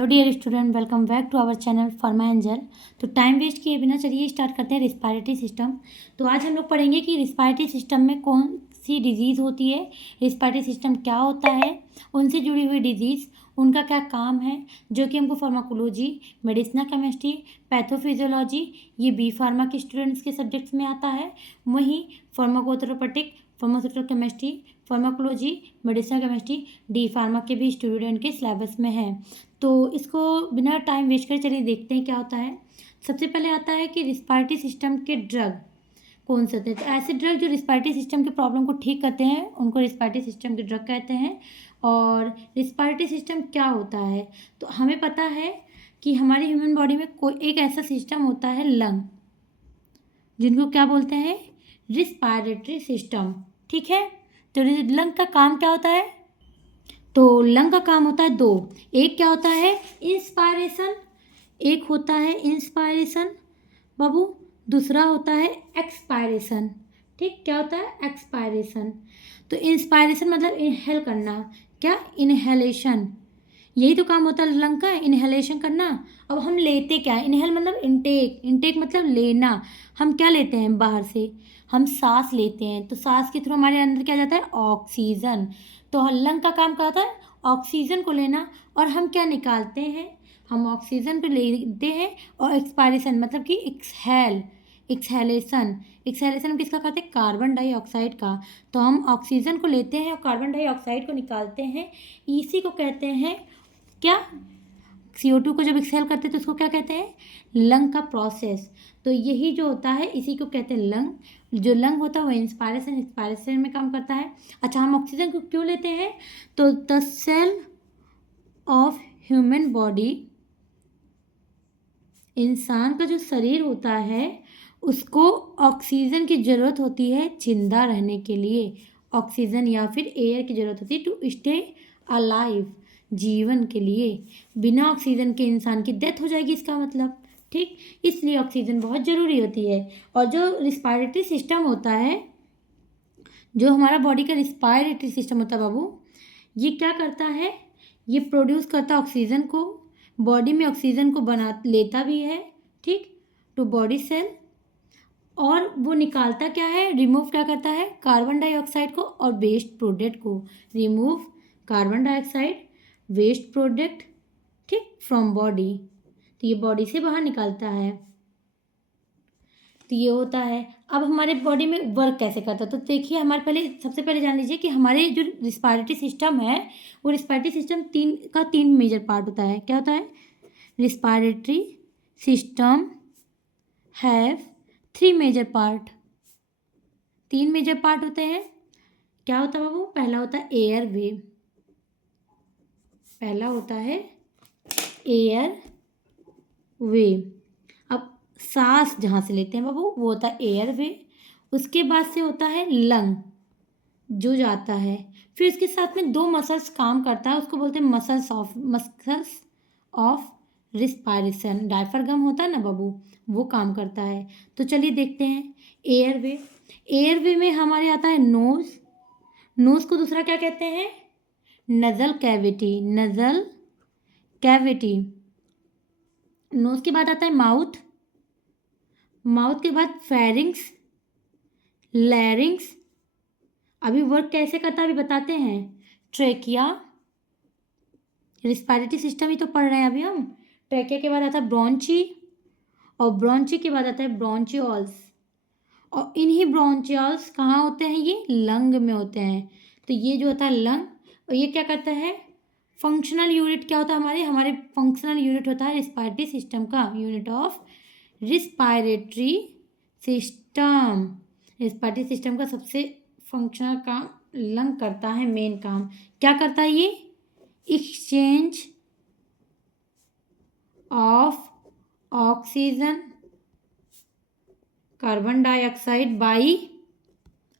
Hello dear student, welcome back to our channel pharma angel. तो time waste किए बिना चलिए स्टार्ट करते हैं रिस्पायरेटरी सिस्टम। तो आज हम लोग पढ़ेंगे कि रिस्पायरेटरी सिस्टम में कौन सी डिजीज़ होती है, रिस्पायरेटरी सिस्टम क्या होता है, उनसे जुड़ी हुई डिजीज़, उनका क्या काम है, जो कि हमको फार्माकोलॉजी, मेडिसिनल केमिस्ट्री, पैथोफिजियोलॉजी ये बी फार्मा के स्टूडेंट्स के सब्जेक्ट्स में आता है। वहीं pharmacotherapeutic, pharmaceutical chemistry, pharmacology, medicinal chemistry D pharma के भी स्टूडेंट के सिलेबस में है। तो इसको बिना टाइम वेस्ट करे चलिए देखते हैं क्या होता है। सबसे पहले आता है कि रिस्पायरेटरी सिस्टम के ड्रग कौन से होते हैं। तो ऐसे ड्रग जो रिस्पायरेटरी सिस्टम के प्रॉब्लम को ठीक करते हैं उनको रिस्पायरेटरी सिस्टम के ड्रग कहते हैं। और रिस्पायरेटरी सिस्टम क्या होता है, तो हमें पता है कि हमारी ह्यूमन बॉडी में कोई एक ऐसा सिस्टम होता है लंग, जिनको क्या बोलते हैं, रिस्पायरेटरी सिस्टम। ठीक है, तो लंग का काम क्या होता है। तो लंग का काम होता है दो। एक क्या होता है, इंस्पायरेशन, एक होता है इंस्पायरेशन बाबू, दूसरा होता है एक्सपायरेशन। ठीक, क्या होता है, एक्सपायरेशन। तो इंस्पायरेशन मतलब इनहेल करना, क्या, इनहेलेशन, यही तो काम होता है लंग का, इनहेलेशन करना। अब हम लेते क्या है, इनहेल मतलब इनटेक, इनटेक मतलब लेना। हम क्या लेते हैं बाहर से, हम सांस लेते हैं, तो सांस के थ्रू हमारे अंदर क्या जाता है, ऑक्सीजन। तो लंग का काम क्या होता है, ऑक्सीजन को लेना। और हम क्या निकालते हैं, हम ऑक्सीजन को लेते हैं। और एक्सपायरेशन मतलब कि एक्सहेल, एक्सहेलेशन, एक्सहेलेशन किसका करते हैं, कार्बन डाइऑक्साइड का। तो हम ऑक्सीजन को लेते हैं और कार्बन डाइऑक्साइड को निकालते हैं। इसी को कहते हैं क्या, CO2 को जब एक्सहेल करते हैं तो उसको क्या कहते हैं, लंग का प्रोसेस। तो यही जो होता है इसी को कहते हैं लंग। जो लंग होता है वो इंस्पायरेशन, एक्सपायरेशन में काम करता है। अच्छा, हम ऑक्सीजन को क्यों लेते हैं, तो the cell of human body, इंसान का जो शरीर होता है उसको ऑक्सीजन की ज़रूरत होती है जिंदा रहने के लिए। ऑक्सीजन या फिर एयर की ज़रूरत होती है टू स्टे अलाइव, जीवन के लिए। बिना ऑक्सीजन के इंसान की डेथ हो जाएगी इसका मतलब। ठीक, इसलिए ऑक्सीजन बहुत ज़रूरी होती है। और जो रिस्पायरेटरी सिस्टम होता है, जो हमारा बॉडी का रिस्पायरेटरी सिस्टम होता है बाबू, ये क्या करता है, ये प्रोड्यूस करता है ऑक्सीजन को, बॉडी में ऑक्सीजन को बना लेता भी है, ठीक, टू बॉडी सेल। और वो निकालता क्या है, रिमूव क्या करता है, कार्बन डाइऑक्साइड को और वेस्ट प्रोडक्ट को। Remove carbon dioxide, waste product, ठीक, फ्रॉम बॉडी। तो ये बॉडी से बाहर निकालता है। तो ये होता है। अब हमारे बॉडी में वर्क कैसे करता है, तो देखिए हमारे पहले सबसे पहले जान लीजिए कि हमारे जो रिस्पायरेटरी सिस्टम है वो रिस्पायरेटरी सिस्टम तीन मेजर पार्ट होता है। क्या होता है, respiratory system have 3 major part. 3 major part होते हैं। क्या होता है बाबू, पहला होता है एयर वे, पहला होता है एयर वे। अब सांस जहाँ से लेते हैं बाबू वो होता है एयर वे। उसके बाद से होता है लंग जो जाता है। फिर इसके साथ में 2 मसल्स काम करता है, उसको बोलते हैं मसल्स ऑफ रिस्पायरेशन। डायफ्रागम होता है ना बाबू, वो काम करता है। तो चलिए देखते हैं एयरवे। एयरवे में हमारे आता है नोज, नोज को दूसरा क्या कहते हैं, nasal cavity, nasal cavity. Nose के बाद आता है माउथ, माउथ के बाद फेरिंग्स, लैरिंग्स। अभी वर्क कैसे करता है अभी बताते हैं। ट्रेकिया, रिस्पायरेटरी सिस्टम ही तो पढ़ रहे हैं अभी हम। ट्रेकिया के बाद आता है ब्रोंची, और ब्रोंची के बाद आता है ब्रोंचियोल्स। और इन्हीं ब्रोंचियोल्स कहाँ होते हैं, ये लंग में होते हैं। तो ये जो होता है लंग, और ये क्या करता है, फंक्शनल यूनिट क्या होता है हमारे, हमारे फंक्शनल यूनिट होता है रिस्पायरेटरी सिस्टम का, unit of respiratory system. Respiratory system का सबसे फंक्शनल काम लंग करता है, मेन काम क्या करता है ये, exchange of oxygen, carbon dioxide by,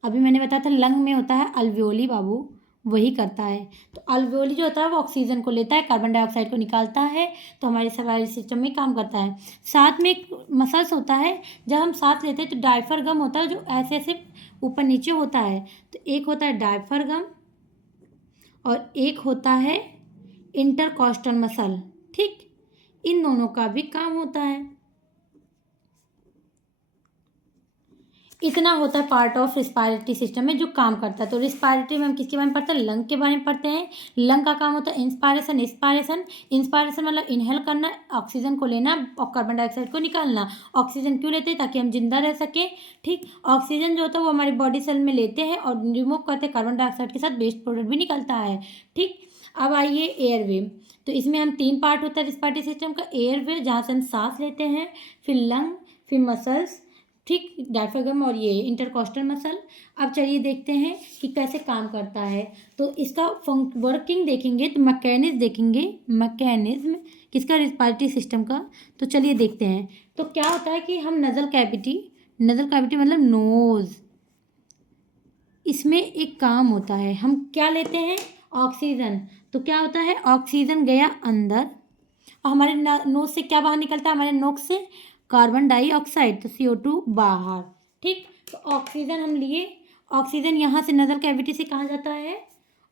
अभी मैंने बताया था लंग में होता है अल्वियोली बाबू, वही करता है। तो अल्वियोली जो होता है वो ऑक्सीजन को लेता है, कार्बन डाइऑक्साइड को निकालता है। तो हमारे रिस्पायरेटरी सिस्टम में काम करता है। साथ में एक मसल्स होता है, जब हम सांस लेते हैं तो डायफ्रागम होता है जो ऐसे ऐसे ऊपर नीचे होता है। तो एक होता है डायफ्रागम और एक होता है इंटरकॉस्टल मसल। ठीक, इन दोनों का भी काम होता है। इतना होता है पार्ट ऑफ रिस्पायरेटरी सिस्टम में जो काम करता है। तो रिस्पायरेटरी में हम किसके बारे में पढ़ते हैं? लंग के बारे में पढ़ते हैं। लंग का काम होता है इंस्पायरेशन, एक्सपायरेशन। इंस्पायरेशन मतलब इनहेल करना, ऑक्सीजन को लेना और कार्बन डाइऑक्साइड को निकालना। ऑक्सीजन क्यों लेते हैं? ताकि हम जिंदा रह सकें। ठीक, ऑक्सीजन जो होता है वो हमारे बॉडी सेल में लेते हैं और रिमूव करते हैं, कार्बन डाइऑक्साइड के साथ वेस्ट प्रोडक्ट भी निकलता है। ठीक, अब आइए एयरवे। तो इसमें हम 3 पार्ट होता है रिस्पायरेटरी सिस्टम का। एयरवे जहाँ से हम सांस लेते हैं, फिर लंग, फिर मसल्स, ठीक, डायफ्रागम और ये इंटरकॉस्टल मसल। अब चलिए देखते हैं कि कैसे काम करता है। तो इसका वर्किंग देखेंगे तो मैकेनिज्म देखेंगे, मैकेनिज्म किसका? रिस्पायरेटरी सिस्टम का। तो चलिए देखते हैं। तो क्या होता है कि हम नजल कैविटी मतलब नोज, इसमें एक काम होता है। हम क्या लेते हैं? ऑक्सीजन। तो क्या होता है? ऑक्सीजन गया अंदर और हमारे नोज से क्या बाहर निकलता है? हमारे नोक से कार्बन डाइऑक्साइड, तो CO2 बाहर। ठीक, तो ऑक्सीजन हम लिए। ऑक्सीजन यहाँ से नजल कैविटी से कहाँ जाता है?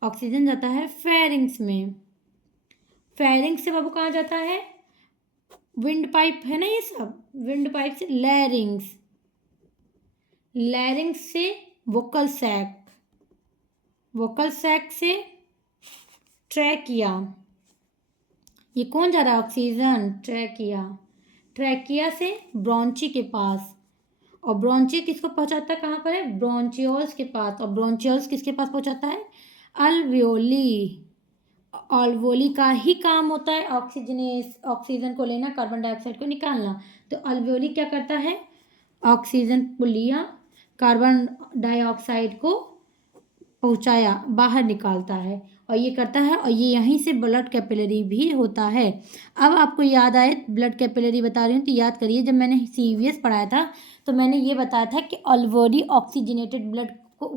ऑक्सीजन जाता है फेरिंग्स में। फेरिंग्स से बाबू कहाँ जाता है? विंड पाइप है ना ये सब, विंड पाइप से लैरिंग्स, लैरिंग्स से वोकल सैक, वोकल सैक से ट्रैकिया। ये कौन जा रहा है? Oxygen, trachea. ट्रैकिया से ब्रोंची के पास, और ब्रोंची किसको पहुंचाता है? कहाँ पर है? ब्रोंचियोल्स के पास। और ब्रोंचियोल्स किसके पास पहुंचाता है? अल्वियोली। अल्वियोली का ही काम होता है ऑक्सीजन को लेना, कार्बन डाइऑक्साइड को निकालना। तो अल्वियोली क्या करता है? ऑक्सीजन को लिया, कार्बन डाइऑक्साइड को पहुंचाया, बाहर निकालता है और ये करता है। और ये यहीं से ब्लड कैपिलरी भी होता है। अब आपको याद आए, ब्लड कैपिलरी बता रही हूँ तो याद करिए, जब मैंने CVS पढ़ाया था तो मैंने ये बताया था कि अल्वेओली ऑक्सीजनेटेड ब्लड को,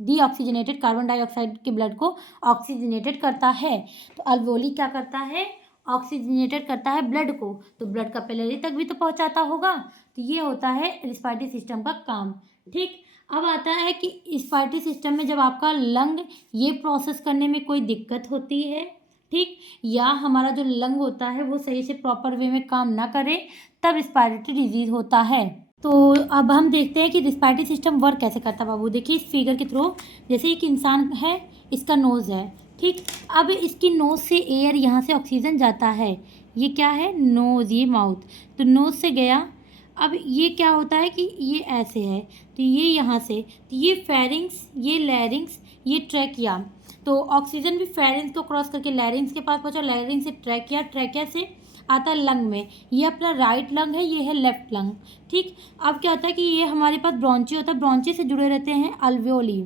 डीऑक्सीजनेटेड कार्बन डाइऑक्साइड के ब्लड को ऑक्सीजनेटेड करता है। तो अल्वेओली क्या करता है? ऑक्सीजनेटेड करता है ब्लड को, तो ब्लड कैपिलरी तक भी तो पहुंचाता होगा। तो ये होता है रिस्पायरेटरी सिस्टम का काम। ठीक, अब आता है कि रिस्पायरेटरी सिस्टम में जब आपका लंग ये प्रोसेस करने में कोई दिक्कत होती है, ठीक, या हमारा जो लंग होता है वो सही से प्रॉपर वे में काम ना करे, तब रिस्पायरेटरी डिजीज होता है। तो अब हम देखते हैं कि रिस्पायरेटरी सिस्टम वर्क कैसे करता है बाबू। देखिए इस फिगर के थ्रू, जैसे एक इंसान है, इसका नोज़ है, ठीक, अब इसकी नोज़ से एयर यहाँ से ऑक्सीजन जाता है। ये क्या है? नोज़, ये माउथ। तो नोज़ से गया, अब ये क्या होता है कि ये ऐसे है, तो ये यहाँ से, तो ये फेरिंग्स, ये लैरिंग्स, ये ट्रैकिया। तो ऑक्सीजन भी फेरिंग्स को क्रॉस करके लैरिंग्स के पास पहुँचा, लैरिंग्स से ट्रैकिया, ट्रैकिया से आता है लंग में। ये अपना राइट लंग है, ये है लेफ्ट लंग। ठीक, अब क्या होता है कि ये हमारे पास ब्रोंची होता है, ब्रोंची से जुड़े रहते हैं अल्वेओली,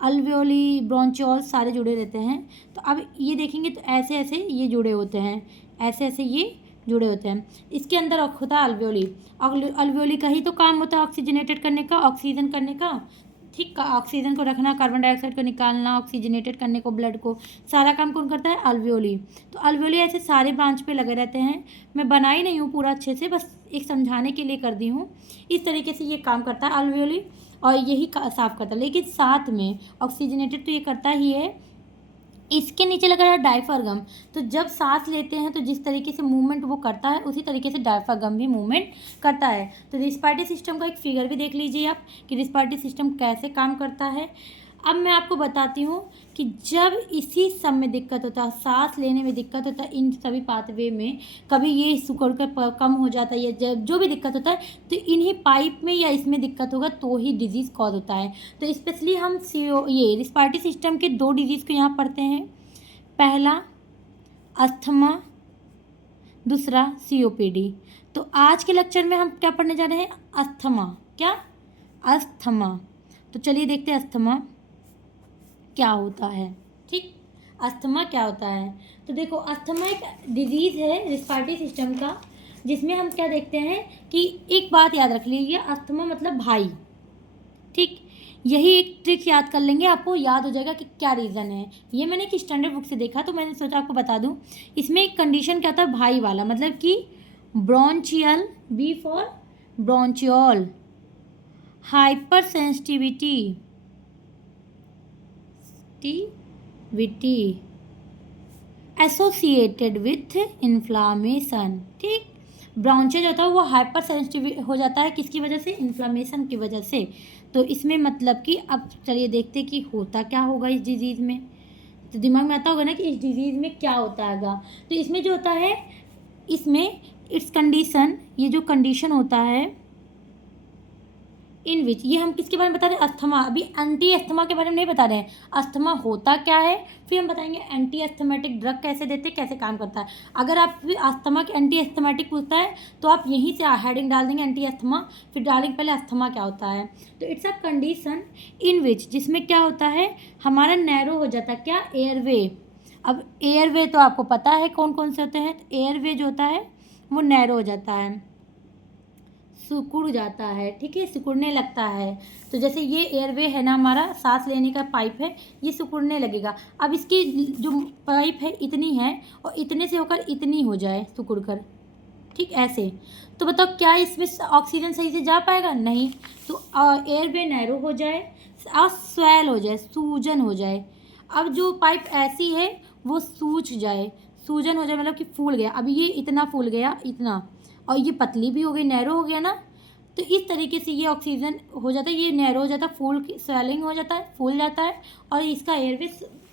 अल्वेओली ब्रोंचियोल सारे जुड़े रहते हैं। तो अब ये देखेंगे तो ऐसे ऐसे ये जुड़े होते हैं, ऐसे ऐसे ये जुड़े होते हैं। इसके अंदर होता है अल्वेओली। अल्वेओली का ही तो काम होता है ऑक्सीजनेटेड करने का, ऑक्सीजन करने का। ठीक, का ऑक्सीजन को रखना, कार्बन डाइऑक्साइड को निकालना, ऑक्सीजनेटेड करने को ब्लड को, सारा काम कौन करता है? अल्वेओली। तो अल्वेओली ऐसे सारे ब्रांच पे लगे रहते हैं। मैं बनाई नहीं हूँ पूरा अच्छे से, बस एक समझाने के लिए कर दी हूँ। इस तरीके से ये काम करता है अल्वेओली, और यही साफ करता है। लेकिन साथ में ऑक्सीजनेटेड तो ये करता ही है, इसके नीचे लगा रहा है डायफ्रागम। तो जब सांस लेते हैं तो जिस तरीके से मूवमेंट वो करता है, उसी तरीके से डायफ्रागम भी मूवमेंट करता है। तो रिस्पायरेटरी सिस्टम का एक फिगर भी देख लीजिए आप कि रिस्पायरेटरी सिस्टम कैसे काम करता है। अब मैं आपको बताती हूँ कि जब इसी सब में दिक्कत होता है, सांस लेने में दिक्कत होता है, इन सभी पाथवे में कभी ये सिकुड़ कर कम हो जाता है, या जब जो भी दिक्कत होता है, तो इन्हीं पाइप में या इसमें दिक्कत होगा तो ही डिजीज़ कॉज होता है। तो स्पेशली हम ये रिस्पायरेटरी सिस्टम के 2 डिजीज़ को यहाँ पढ़ते हैं। पहला अस्थमा, दूसरा COPD। तो आज के लेक्चर में हम क्या पढ़ने जा रहे हैं? अस्थमा। क्या? अस्थमा। तो चलिए देखते हैं अस्थमा क्या होता है। ठीक, अस्थमा क्या होता है? तो देखो अस्थमा एक डिजीज़ है रिस्पायरेटरी सिस्टम का, जिसमें हम क्या देखते हैं कि एक बात याद रख लीजिए, अस्थमा मतलब भाई। ठीक, यही एक ट्रिक याद कर लेंगे, आपको याद हो जाएगा कि क्या रीज़न है। ये मैंने एक स्टैंडर्ड बुक से देखा तो मैंने सोचा आपको बता दूं। इसमें एक कंडीशन क्या था? भाई वाला, मतलब कि bronchial, B for ब्रोंचियोल, hyper sensitivity associated with inflammation. ठीक, ब्राउनचेज होता है वो हाइपर सेंसिटिव हो जाता है किसकी वजह से, इन्फ्लामेशन की वजह से। तो इसमें मतलब कि अब चलिए देखते कि होता क्या होगा इस डिजीज़ में। तो दिमाग में आता होगा ना कि इस डिजीज़ में क्या होता हैगा। तो इसमें जो होता है, इसमें इट्स कंडीशन, ये जो कंडीशन होता है इन विच, ये हम किसके बारे में बता रहे हैं, अस्थमा। अभी एंटी अस्थमा के बारे में नहीं बता रहे हैं, अस्थमा होता क्या है, फिर हम बताएंगे एंटी अस्थमेटिक ड्रग कैसे देते हैं, कैसे काम करता है। अगर आप अस्थमा के एंटी अस्थमेटिक पूछता है तो आप यहीं से हेडिंग डाल देंगे एंटी अस्थमा, फिर डालेंगे पहले अस्थमा क्या होता है। तो इट्स अ कंडीशन इन विच, जिसमें क्या होता है, हमारा नैरो हो जाता है क्या, एयरवे। अब एयरवे तो आपको पता है कौन कौन से होते हैं, एयरवे जो होता है वो नैरो हो जाता है, सिकुड़ जाता है। ठीक है, सिकुड़ने लगता है। तो जैसे ये एयरवे है ना, हमारा सांस लेने का पाइप है, ये सिकुड़ने लगेगा। अब इसकी जो पाइप है इतनी है और इतने से होकर इतनी हो जाए सिकुड़ कर, ठीक ऐसे, तो बताओ क्या इसमें ऑक्सीजन सही से जा पाएगा, नहीं। तो एयरवे नैरो हो जाए और स्वेल हो जाए, सूजन हो जाए। अब जो पाइप ऐसी है वो सूज जाए, सूजन हो जाए मतलब कि फूल गया। अब ये इतना फूल गया, इतना, और ये पतली भी हो गई, नैरो हो गया ना। तो इस तरीके से ये ऑक्सीजन हो जाता है, ये नैरो हो जाता है, फूल स्वेलिंग हो जाता है, फूल जाता है, और इसका एयरवे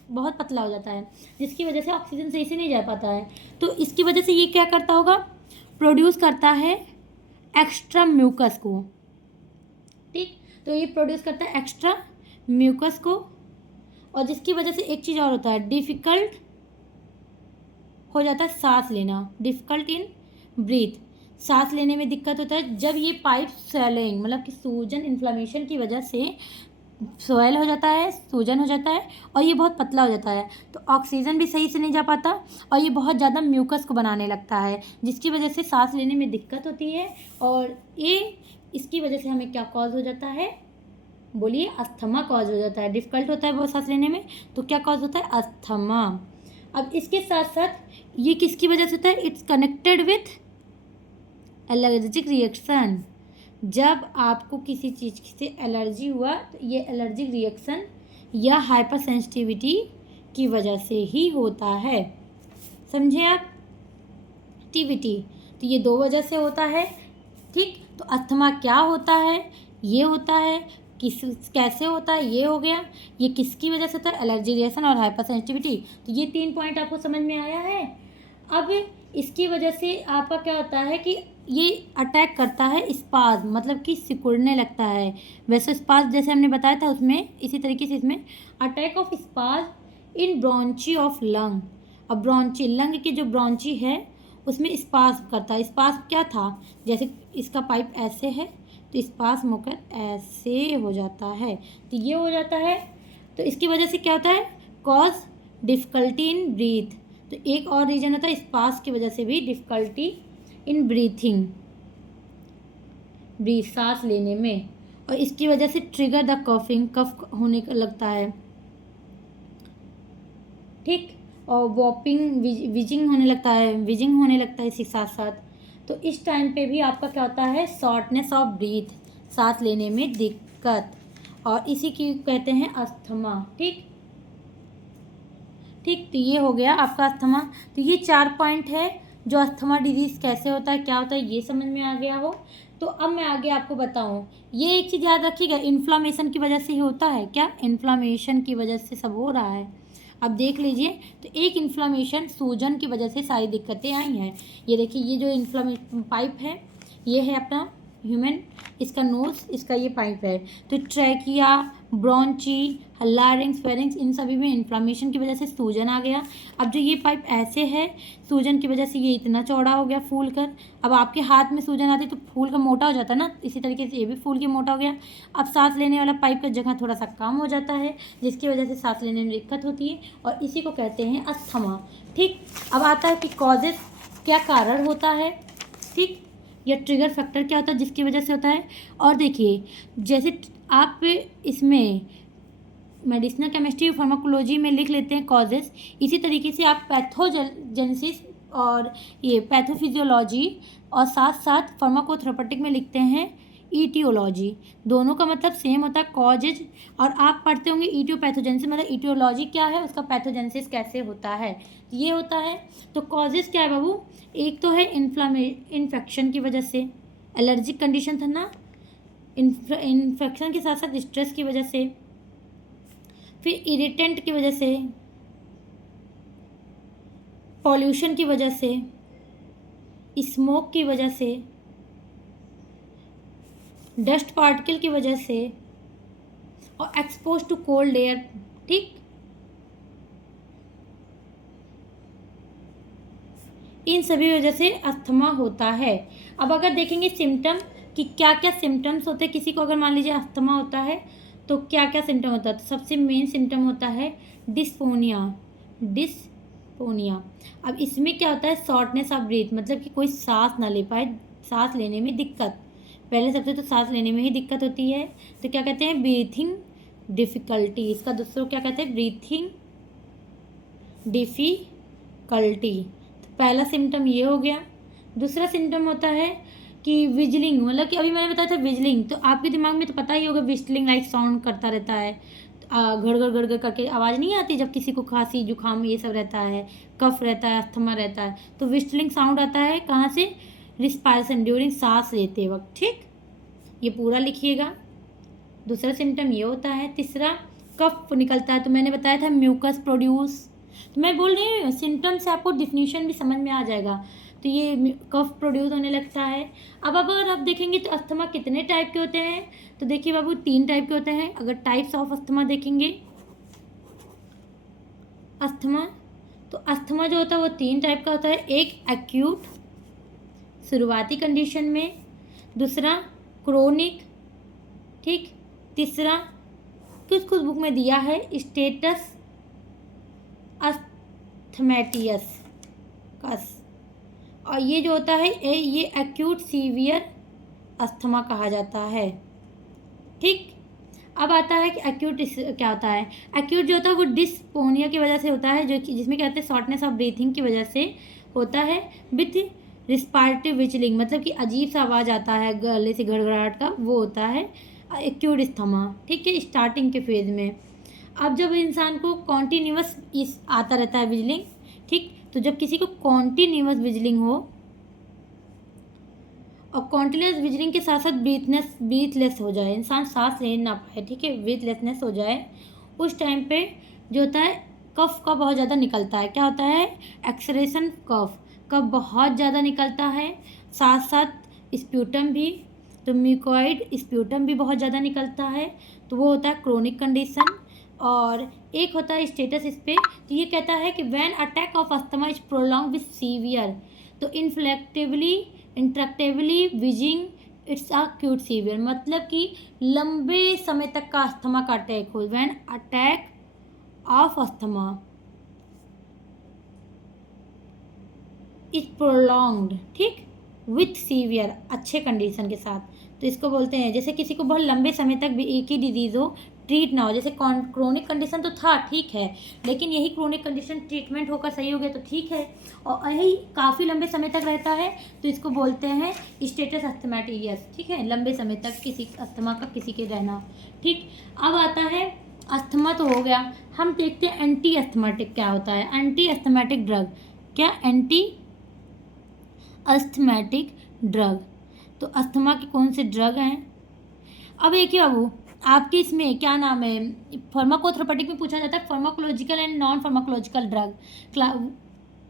बहुत पतला हो जाता है, जिसकी वजह से ऑक्सीजन सही से नहीं जा पाता है। तो इसकी वजह से ये क्या करता होगा, प्रोड्यूस करता है एक्स्ट्रा म्यूकस को। ठीक, तो ये प्रोड्यूस करता है एक्स्ट्रा म्यूकस को, और जिसकी वजह से एक चीज़ और होता है, डिफ़िकल्ट हो जाता है सांस लेना, डिफ़िकल्ट इन ब्रीथ, सांस लेने में दिक्कत होता है जब ये पाइप स्वेलिंग मतलब कि सूजन, इन्फ्लामेशन की वजह से स्वेल हो जाता है, सूजन हो जाता है, और ये बहुत पतला हो जाता है। तो ऑक्सीजन भी सही से नहीं जा पाता, और ये बहुत ज़्यादा म्यूकस को बनाने लगता है, जिसकी वजह से सांस लेने में दिक्कत होती है। और ये इसकी वजह से हमें क्या कॉज हो जाता है, बोलिए, अस्थमा कॉज हो जाता है। डिफ़िकल्ट होता है वो सांस लेने में, तो क्या कॉज होता है, अस्थमा। अब इसके साथ साथ ये किसकी वजह से होता है, it's connected with allergic reaction. जब आपको किसी चीज़ से एलर्जी हुआ तो ये एलर्जिक रिएक्शन या हाइपर सेंसिटिविटी की वजह से ही होता है, समझे आप। टिविटी, तो ये दो वजह से होता है। ठीक, तो अस्थमा क्या होता है, ये होता है, किस कैसे होता है, ये हो गया, ये किसकी वजह से होता है, एलर्जी रिएक्शन और हाइपर सेंसिटिविटी। तो ये 3 पॉइंट आपको समझ में आया है। अब इसकी वजह से आपका क्या होता है कि ये अटैक करता है स्पाज्म, मतलब कि सिकुड़ने लगता है। वैसे स्पाज्म जैसे हमने बताया था उसमें, इसी तरीके से इसमें attack of spasm in bronchi of lung. अब ब्रॉन्ची, लंग की जो ब्रॉन्ची है उसमें स्पाज्म करता है। स्पाज्म क्या था, जैसे इसका पाइप ऐसे है तो स्पाज्म होकर ऐसे हो जाता है, तो ये हो जाता है। तो इसकी वजह से क्या होता है, कॉज डिफ़िकल्टी इन ब्रीथ। तो एक और रीजन होता है स्पाज्म की वजह से भी डिफ़िकल्टी इन ब्रीथिंग, सांस लेने में, और इसकी वजह से ट्रिगर द कफिंग, कफ होने लगता है। ठीक, और वॉपिंग, विजिंग होने लगता है, विजिंग होने लगता है इसके साथ साथ। तो इस टाइम पे भी आपका क्या होता है, शॉर्टनेस ऑफ ब्रीथ, सांस लेने में दिक्कत, और इसी की कहते हैं अस्थमा। ठीक ठीक, तो ये हो गया आपका अस्थमा। तो ये 4 पॉइंट है जो अस्थमा डिजीज़ कैसे होता है, क्या होता है, ये समझ में आ गया हो। तो अब मैं आगे आपको बताऊं, ये एक चीज़ याद रखिएगा, इन्फ्लामेशन की वजह से ही होता है, क्या, इन्फ्लामेशन की वजह से सब हो रहा है। अब देख लीजिए, तो एक इन्फ्लामेशन, सूजन की वजह से सारी दिक्कतें आई हैं। ये देखिए, ये जो इन्फ्लामेशन पाइप है, ये है अपना ह्यूमन, इसका नोज, इसका ये पाइप है। तो ट्रैकिया, ब्रॉन्ची, लारिंक्स, फेरिंक्स, इन सभी में इन्फ्लामेशन की वजह से सूजन आ गया। अब जो ये पाइप ऐसे है, सूजन की वजह से ये इतना चौड़ा हो गया फूल कर। अब आपके हाथ में सूजन आती है तो फूल का मोटा हो जाता है ना, इसी तरीके से ये भी फूल के मोटा हो गया। अब सांस लेने वाला पाइप का जगह थोड़ा सा कम हो जाता है, जिसकी वजह से सांस लेने में दिक्कत होती है, और इसी को कहते हैं अस्थमा। ठीक, अब आता है कि कॉजेस, क्या कारण होता है, ठीक, या ट्रिगर फैक्टर क्या होता है जिसकी वजह से होता है। और देखिए, जैसे आप इसमें मेडिसिनल केमिस्ट्री, फार्माकोलॉजी में लिख लेते हैं कॉजेस, इसी तरीके से आप पैथोजेनेसिस और ये पैथोफिजियोलॉजी और साथ साथ फार्माकोथेरेपेटिक में लिखते हैं ईटियोलॉजी, दोनों का मतलब सेम होता है कॉजेज। और आप पढ़ते होंगे ईटियोपैथोजेनेसिस, मतलब ईटियोलॉजी क्या है, उसका पैथोजेनेसिस कैसे होता है, ये होता है। तो कॉजेज क्या है बाबू, एक तो है इन्फेक्शन की वजह से, एलर्जिक कंडीशन था ना, इन्फेक्शन के साथ साथ स्ट्रेस की वजह से, फिर इरिटेंट की वजह से, पॉल्यूशन की वजह से, स्मोक की वजह से, डस्ट पार्टिकल की वजह से, और एक्सपोज टू कोल्ड एयर। ठीक, इन सभी वजह से अस्थमा होता है। अब अगर देखेंगे सिम्टम कि क्या क्या सिम्टम्स होते हैं, किसी को अगर मान लीजिए अस्थमा होता है तो क्या क्या सिम्टम होता है, तो सबसे मेन सिम्टम होता है डिस्फोनिया। डिस्फोनिया, अब इसमें क्या होता है, शॉर्टनेस ऑफ ब्रीथ, मतलब कि कोई सांस ना ले पाए, सांस लेने में दिक्कत, पहले सबसे तो सांस लेने में ही दिक्कत होती है, तो क्या कहते हैं, ब्रीथिंग डिफ़िकल्टी। इसका दूसरा क्या कहते हैं, ब्रीथिंग डिफ़िकल्टी। तो पहला सिम्टम ये हो गया। दूसरा सिम्टम होता है कि विजलिंग, मतलब कि अभी मैंने बताया था विजलिंग, तो आपके दिमाग में तो पता ही होगा, विजलिंग लाइक साउंड करता रहता है, घड़ घड़ घड़ करके आवाज़ नहीं आती जब किसी को खांसी जुकाम ये सब रहता है, कफ रहता है, अस्थमा रहता है, तो विजलिंग साउंड आता है कहाँ से, रिस्पायरेशन ड्यूरिंग, सांस लेते वक्त। ठीक, ये पूरा लिखिएगा। दूसरा सिम्टम ये होता है। तीसरा, कफ निकलता है, तो मैंने बताया था म्यूकस प्रोड्यूस, तो मैं बोल रही हूँ सिम्टम से आपको डिफिनीशन भी समझ में आ जाएगा। तो ये कफ प्रोड्यूस होने लगता है। अब अगर आप देखेंगे तो अस्थमा कितने टाइप के होते हैं, तो देखिए बाबू 3 टाइप के होते हैं। अगर टाइप्स ऑफ अस्थमा देखेंगे अस्थमा, तो अस्थमा जो होता है वो 3 टाइप का होता है। एक एक्यूट, शुरुआती कंडीशन में, दूसरा क्रोनिक, ठीक, तीसरा कुछ कुछ बुक में दिया है स्टेटस अस्थमैटियस कस, और ये जो होता है ये एक्यूट सीवियर अस्थमा कहा जाता है। ठीक, अब आता है कि एक्यूट क्या होता है। एक्यूट जो होता है वो डिस्पोनिया की वजह से होता है, जो कि जिसमें क्या होता है, शॉर्टनेस ऑफ ब्रीथिंग की वजह से होता है, विथ रिस्पायरेटिव विचलिंग, मतलब कि अजीब सा आवाज़ आता है गले से, घड़घड़ाहट का, वो होता है एक्यूट अस्थमा। ठीक है, स्टार्टिंग के फेज में। अब जब इंसान को कॉन्टीन्यूअस इस आता रहता है विजलिंग, ठीक, तो जब किसी को कॉन्टीन्यूअस विजलिंग हो और कॉन्टिन्यूस विजलिंग के साथ साथ ब्रीथलेस हो जाए, इंसान सांस ले ना पाए, ठीक है, ब्रीथलेसनेस हो जाए, उस टाइम पे जो होता है कफ का बहुत ज़्यादा निकलता है। क्या होता है, एक्सरेशन कफ बहुत ज़्यादा निकलता है, साथ साथ स्प्यूटम भी, तो म्यूकोइड स्प्यूटम भी बहुत ज़्यादा निकलता है, तो वो होता है क्रोनिक कंडीशन। और एक होता है स्टेटस इस पे, तो ये कहता है कि when attack of asthma is prolong with severe, तो इंट्रैक्टेबली विजिंग इट्स अक्यूट सीवियर, मतलब कि लंबे समय तक का अस्थमा का अटैक हो, when attack of asthma is prolonged, ठीक, विथ सीवियर, अच्छे कंडीशन के साथ, तो इसको बोलते हैं, जैसे किसी को बहुत लंबे समय तक भी एक ही डिजीज़ हो, ट्रीट ना हो, जैसे क्रोनिक कंडीशन तो था, ठीक है, लेकिन यही क्रोनिक कंडीशन ट्रीटमेंट होकर सही हो गया तो ठीक है, और यही काफ़ी लंबे समय तक रहता है तो इसको बोलते हैं स्टेटस अस्थमैटियस। ठीक है, लंबे समय तक किसी अस्थमा का किसी के रहना। ठीक, अब आता है अस्थमा तो हो गया, हम देखते हैं एंटी अस्थमेटिक क्या होता है। एंटी अस्थमेटिक ड्रग, क्या, एंटी अस्थमेटिक ड्रग, तो अस्थमा के कौन से ड्रग हैं। अब देखिए बाबू, आपके इसमें क्या नाम है, फार्माकोथेरेपेटिक में पूछा जाता है pharmacological and non pharmacological drug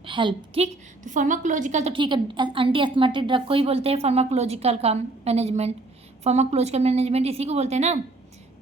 help. ठीक, तो फार्माकोलॉजिकल तो ठीक है, एंटी अस्थमेटिक ड्रग को ही बोलते हैं फार्माकोलॉजिकल का मैनेजमेंट, फार्माकोलॉजिकल मैनेजमेंट इसी को बोलते हैं ना,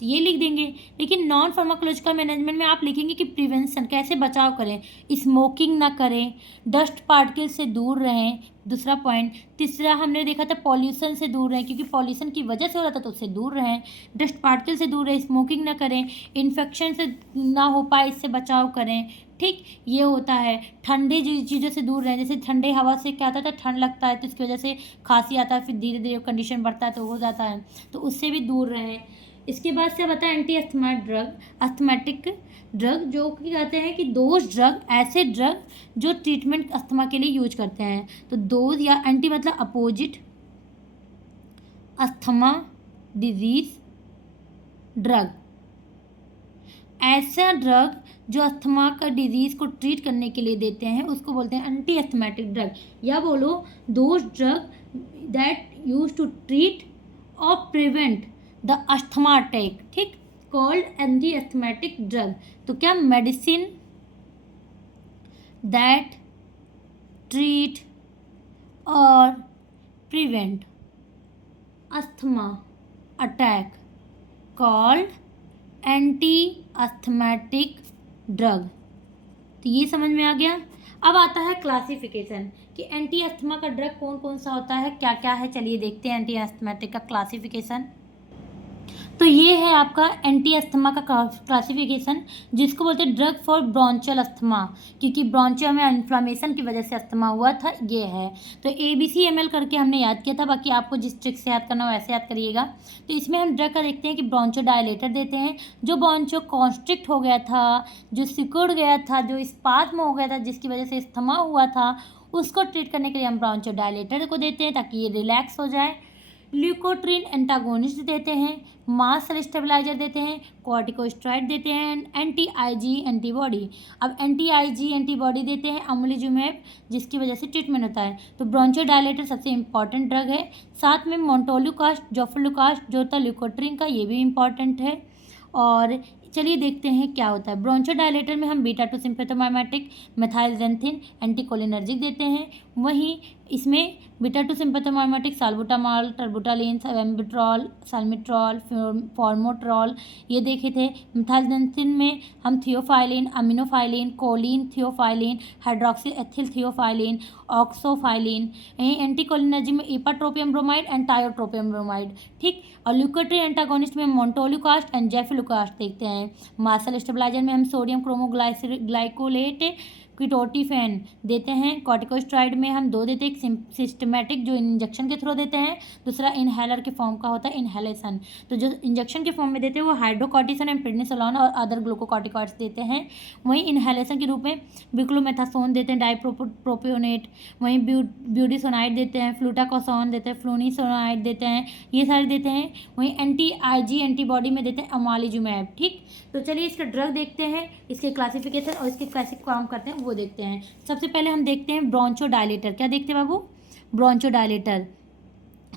तो ये लिख देंगे। लेकिन नॉन फार्माकोलॉजिकल मैनेजमेंट में आप लिखेंगे कि प्रिवेंशन, कैसे बचाव करें, स्मोकिंग ना करें, डस्ट पार्टिकल से दूर रहें, दूसरा पॉइंट। तीसरा हमने देखा था पॉल्यूशन से दूर रहें, क्योंकि पॉल्यूशन की वजह से हो रहा था तो उससे दूर रहें, डस्ट पार्टिकल से दूर रहें, स्मोकिंग ना करें, इन्फेक्शन से ना हो पाए इससे बचाव करें। ठीक, ये होता है। ठंडे चीज़ों से दूर रहें, जैसे ठंडे हवा से क्या होता है, ठंड लगता है तो इसकी वजह से खांसी आता है, फिर धीरे धीरे कंडीशन बढ़ता है तो हो जाता है, तो उससे भी दूर रहें। इसके बाद से बताएं एंटी अस्थमेटिक ड्रग, जो कि कहते हैं कि दोज ड्रग, ऐसे ड्रग जो ट्रीटमेंट अस्थमा के लिए यूज करते हैं। तो दोज या एंटी मतलब अपोजिट, अस्थमा डिजीज ड्रग। ऐसा ड्रग जो अस्थमा का डिजीज़ को ट्रीट करने के लिए देते हैं उसको बोलते हैं एंटी अस्थमेटिक ड्रग, या बोलो those drug that use to treat और प्रिवेंट द अस्थमा अटैक, ठीक, कॉल्ड एंटी अस्थमेटिक ड्रग। तो क्या, मेडिसिन दैट ट्रीट और prevent asthma attack called anti asthmatic drug. तो ये समझ में आ गया। अब आता है क्लासिफिकेशन कि एंटी अस्थमा का ड्रग कौन कौन सा होता है, क्या क्या है। चलिए देखते हैं एंटी अस्थमेटिक का क्लासिफिकेशन। तो ये है आपका एंटी अस्थमा का क्लासिफिकेशन, जिसको बोलते हैं ड्रग फॉर ब्रोंचियल अस्थमा, क्योंकि ब्रोंचिया में इन्फ्लामेशन की वजह से अस्थमा हुआ था, ये है। तो ABCML करके हमने याद किया था, बाकी आपको जिस ट्रिक से याद करना हो वैसे याद करिएगा। तो इसमें हम ड्रग का देखते हैं कि ब्रोंचो डायलेटर देते हैं, जो ब्रोंचो कॉन्स्ट्रिक्ट हो गया था, जो सिकुड़ गया था, जो स्पाज्म हो गया था, जिसकी वजह से अस्थमा हुआ था, उसको ट्रीट करने के लिए हम ब्रोंचो डायलेटर को देते हैं ताकि ये रिलैक्स हो जाए। ल्यूकोट्रिन एंटागोनिस्ट देते हैं, मास सेल स्टेबलाइजर देते हैं, कॉर्टिकोस्टेरॉइड देते हैं, एंटी आईजी एंटीबॉडी। अब एंटी आईजी एंटीबॉडी देते हैं अमलीजुमैब, जिसकी वजह से ट्रीटमेंट होता है। तो ब्रोंचोडायलेटर सबसे इंपॉर्टेंट ड्रग है। साथ में मोन्टोल्यूकास्ट, जोफ्लुकास्ट जो था ल्यूकोट्रिन का, ये भी इंपॉर्टेंट है। और चलिए देखते हैं क्या होता है। ब्रोंचोडायलेटर में हम बीटा-2 सिम्पैथोमाइमेटिक, मेथाइलजेंथिन, एंटीकोलिनर्जिक देते हैं। वहीं इसमें बीटा-2 सिम्पैथोमाइमेटिक साल्बुटामॉल, टर्बुटालिन, एम्बिट्रॉल, साल्मिट्रॉल, फॉर्मोट्रॉल ये देखे थे। मेथाइलजेंथिन में हम theophylline, aminophylline, choline theophylline, hydroxy ethyl theophylline, oxophylline. Anticholinergic में ipratropium bromide and tiotropium bromide, ठीक। और ल्यूकोट्रिन एंटागोनिस्ट में मोन्टोल्यूकास्ट एंड जेफिलुकास्ट देखते हैं। मार्शल स्टेबलाइजर में हम सोडियम क्रोमोग्लाइकोलेट क्विटोटिफेन देते हैं। कॉर्टिकोस्टेरॉइड में हम 2 देते हैं, एक सिस्टमेटिक जो इंजेक्शन के थ्रू देते हैं, दूसरा इनहेलर के फॉर्म का होता है इनहेलेशन। तो जो इंजेक्शन के फॉर्म में देते हैं वो हाइड्रोकॉर्टिसन एंड प्रेडनिसोलोन और अदर ग्लूकोकॉर्टिकॉइड्स देते हैं। वहीं इनहेलेशन के रूप में बिक्लोमेथासोन देते हैं, डाइप्रोपियोनेट। वहीं ब्यूडिसोनाइड देते हैं, फ्लूटाकोसोन देते हैं, फ्लूनिसोनाइड देते हैं, ये सारे देते हैं। वहीं एंटी आईजी एंटीबॉडी में देते हैं अमालिजुमैब, ठीक। तो चलिए इसका ड्रग देखते हैं, इसके क्लासिफिकेशन और इसके कैसे काम करते हैं वो देखते हैं। सबसे पहले हम देखते हैं ब्रोंचोडायलेटर। क्या देखते हैं बाबू? ब्रोंचोडायलेटर।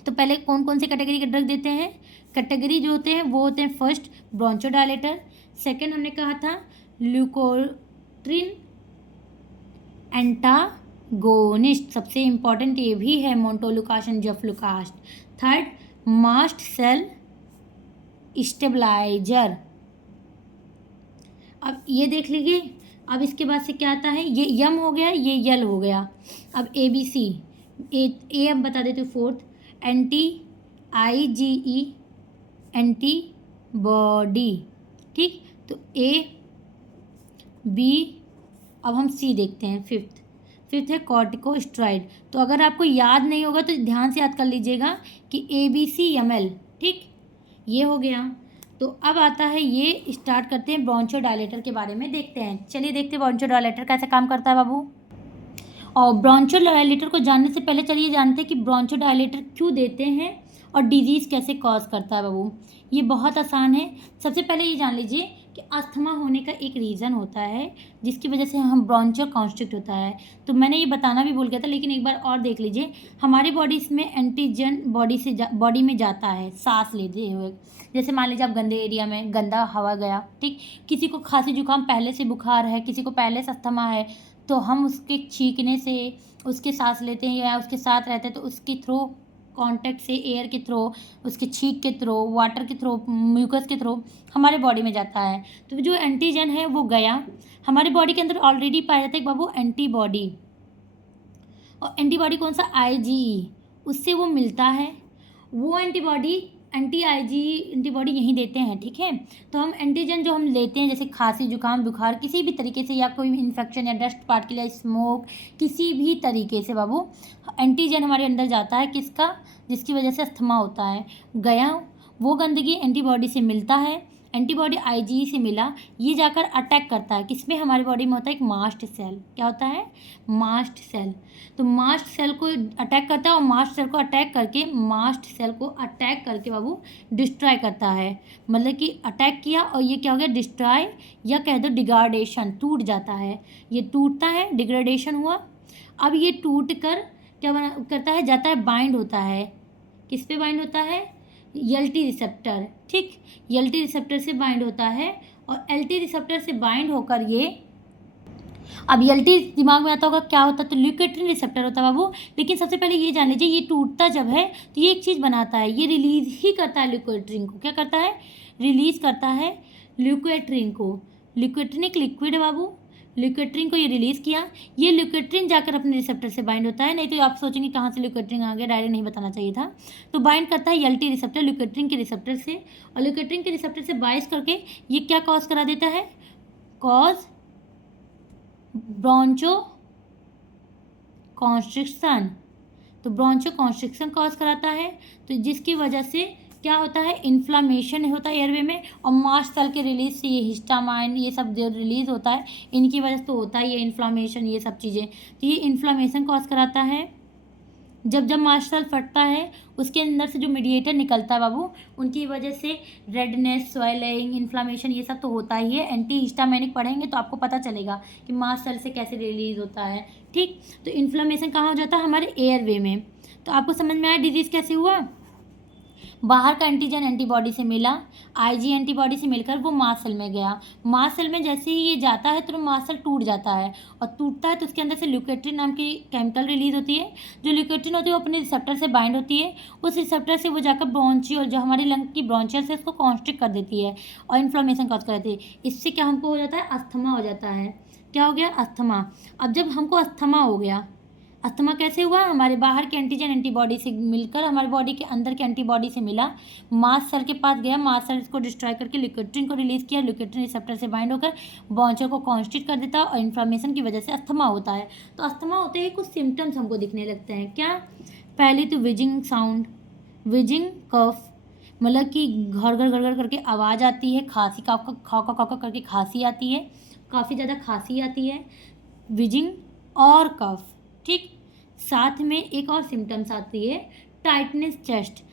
तो पहले कौन कौन से कैटेगरी के ड्रग देते हैं? कैटेगरी जो होते हैं वो होते हैं, फर्स्ट ब्रोंचोडायलेटर, सेकंड हमने कहा था ल्यूकोट्रिन एंटागोनिस्ट, सबसे इंपॉर्टेंट ये भी है, montelukast and zafirlukast. Third mast cell stabiliser. अब ये देख लीजिए। अब इसके बाद से क्या आता है, ये यम हो गया, ये यल हो गया। अब ABC, ए अब बता देते हो, फोर्थ एंटी IgE एंटीबॉडी, ठीक। तो A B, अब हम C देखते हैं, फिफ्थ है कॉर्टिकोस्टेरॉइड। तो अगर आपको याद नहीं होगा तो ध्यान से याद कर लीजिएगा कि ABCML, ठीक, ये हो गया। तो अब आता है, ये स्टार्ट करते हैं ब्रोंचोडायलेटर के बारे में देखते हैं। चलिए देखते हैं ब्रोंचोडायलेटर कैसे काम करता है बाबू। और ब्रोंचोडायलेटर को जानने से पहले चलिए जानते हैं कि ब्रोंचोडायलेटर क्यों देते हैं और डिजीज़ कैसे कॉज करता है बाबू। ये बहुत आसान है। सबसे पहले ये जान लीजिए कि अस्थमा होने का एक रीज़न होता है जिसकी वजह से हम ब्रोंचो कॉन्स्ट्रिक्ट होता है। तो मैंने ये बताना भी भूल गया था, लेकिन एक बार और देख लीजिए। हमारी बॉडी में एंटीजन बॉडी में जाता है सांस लेते हुए। जैसे मान लीजिए आप गंदे एरिया में गंदा हवा गया, ठीक। किसी को खांसी जुकाम पहले से बुखार है, किसी को पहले से अस्थमा है, तो हम उसके छींकने से उसके सांस लेते हैं या उसके साथ रहते हैं, तो उसके थ्रू कांटेक्ट से एयर के थ्रू, उसके छींक के थ्रू, वाटर के थ्रू, म्यूकस के थ्रू हमारे बॉडी में जाता है। तो जो एंटीजन है वो गया, हमारी बॉडी के अंदर ऑलरेडी पाया जाता है बाबू एंटीबॉडी। और एंटीबॉडी कौन सा? IgE, उससे वो मिलता है। वो एंटीबॉडी एंटी IgE एंटीबॉडी यहीं देते हैं, ठीक है। तो हम एंटीजन जो हम लेते हैं, जैसे खांसी जुकाम बुखार किसी भी तरीके से, या कोई इन्फेक्शन या डस्ट पार्टिकल या स्मोक, किसी भी तरीके से बाबू एंटीजन हमारे अंदर जाता है, किसका? जिसकी वजह से अस्थमा होता है। गया वो गंदगी एंटीबॉडी से मिलता है, एंटीबॉडी आईजी से मिला, ये जाकर अटैक करता है किसमें, हमारी बॉडी में होता है एक मास्ट सेल। क्या होता है, मास्ट सेल। तो मास्ट सेल को अटैक करता है और मास्ट सेल को अटैक करके बाबू डिस्ट्रॉय करता है। मतलब कि अटैक किया और ये क्या हो गया, डिस्ट्रॉय या कह दो डिग्रेडेशन, टूट जाता है। ये टूटता है, डिग्रेडेशन हुआ। अब ये टूट कर क्या बना करता है, जाता है बाइंड होता है, किस पे बाइंड होता है, एलटी रिसेप्टर। ठीक, एलटी रिसेप्टर से बाइंड होता है और एलटी रिसेप्टर से बाइंड होकर ये, अब एलटी दिमाग में आता होगा क्या होता है, तो ल्यूकेट्रिन रिसेप्टर होता है बाबू। लेकिन सबसे पहले ये जान लीजिए, ये टूटता जब है तो ये एक चीज़ बनाता है, ये रिलीज ही करता है ल्यूकेट्रिन को। क्या करता है, रिलीज करता है ल्यूकेट्रिन को। ल्यूकेट्रिन एक लिक्विड है बाबू, ल्यूकेट्रिन को ये रिलीज़ किया, ये ल्यूकेट्रिन जाकर अपने रिसेप्टर से बाइंड होता है। नहीं तो आप सोचेंगे कहाँ से ल्यूकेट्रिन आ गया, डायरेक्ट नहीं बताना चाहिए था। तो बाइंड करता है एलटी रिसेप्टर ल्यूकेट्रिन के रिसेप्टर से, और ल्यूकेट्रिन के रिसेप्टर से बाइंड करके ये क्या कॉज करा देता है, कॉज ब्रोंचो कॉन्स्ट्रिक्शन। तो ब्रोंचो कॉन्स्ट्रिक्शन कॉज कराता है, तो जिसकी वजह से क्या होता है, इन्फ्लामेशन होता है एयरवे में, और मास्ट सेल के रिलीज से ये हिस्टामाइन ये सब जो रिलीज होता है, इनकी वजह से तो होता है ये इन्फ्लामेशन, ये सब चीज़ें। तो ये इन्फ्लामेशन कॉज कराता है। जब मास्ट सेल फटता है, उसके अंदर से जो मीडिएटर निकलता है बाबू, उनकी वजह से रेडनेस, स्वेलिंग, इन्फ्लामेशन ये सब तो होता ही है। एंटी हिस्टामिनिक पढ़ेंगे तो आपको पता चलेगा कि मास्ट सेल से कैसे रिलीज होता है। ठीक, तो इन्फ्लामेशन कहाँ हो जाता है, हमारे एयरवे में। तो आपको समझ में आया डिजीज़ कैसे हुआ, बाहर का एंटीजन एंटीबॉडी से मिला, आईजी एंटीबॉडी से मिलकर वो मास्ट सेल में गया। मास्ट सेल में जैसे ही ये जाता है तो मास्ट सेल टूट जाता है, और टूटता है तो उसके अंदर से ल्यूकेट्रिन नाम की केमिकल रिलीज होती है। जो ल्यूकेट्रिन होती है वो अपने रिसेप्टर से बाइंड होती है, उस रिसेप्टर से वो जाकर ब्रोंचियल, जो हमारी लंग की ब्रोंचियल से उसको कॉन्स्ट्रिक्ट कर देती है और इन्फ्लामेशन कॉज कर देती है। इससे क्या हमको हो जाता है, अस्थमा हो जाता है। क्या हो गया, अस्थमा। अब जब हमको अस्थमा हो गया, अस्थमा कैसे हुआ, हमारे बाहर के एंटीजन एंटीबॉडी से मिलकर हमारे बॉडी के अंदर के एंटीबॉडी से मिला, मास्ट सेल के पास गया, मास्ट सेल को डिस्ट्रॉय करके ल्यूकेट्रिन को रिलीज किया, ल्यूकेट्रिन रिसेप्टर से बाइंड होकर ब्रोंचियल को कॉन्स्ट्रिक्ट कर देता है और इन्फ्लामेशन की वजह से अस्थमा होता है। तो अस्थमा होते ही कुछ सिम्टम्स हमको दिखने लगते हैं। क्या, पहले तो विजिंग साउंड, विजिंग कफ, मतलब कि घर घर घर घर करके आवाज़ आती है, खांसी का खाका खाका करके खांसी आती है, काफ़ी ज़्यादा खांसी आती है, विजिंग और कफ। ठीक, साथ में एक और सिम्टम्स आती है, टाइटनेस चेस्ट,